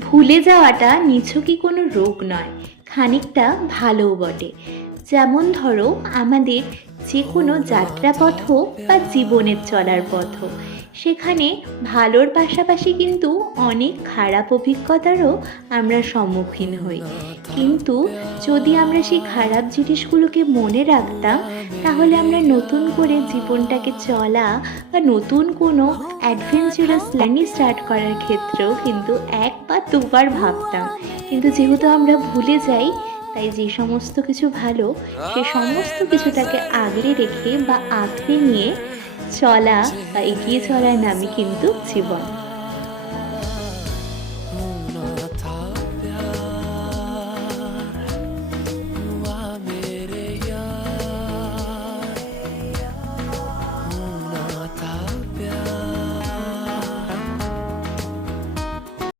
ভুলে যাওয়াটা নিছকই কোনো রোগ নয়, খানিকটা ভালোও বটে। যেমন ধরো, আমাদের যে কোনো যাত্রাপথ হোক বা জীবনের চলার পথ হোক, সেখানে ভালোর পাশাপাশি কিন্তু অনেক খারাপ অভিজ্ঞতারও আমরা সম্মুখীন হই। কিন্তু যদি আমরা সেই খারাপ জিনিসগুলোকে মনে রাখতাম, তাহলে আমরা নতুন করে জীবনটাকে চলা বা নতুন কোনো অ্যাডভেঞ্চারাস জার্নি স্টার্ট করার ক্ষেত্রেও কিন্তু এক বা দুবার ভাবতাম। কিন্তু যেহেতু আমরা ভুলে যাই, তাই যে সমস্ত কিছু ভালো, সে সমস্ত কিছুটাকে আগলে রেখে বা আঁকড়ে নিয়ে চলা বা এগিয়ে চলার নামই কিন্তু জীবন।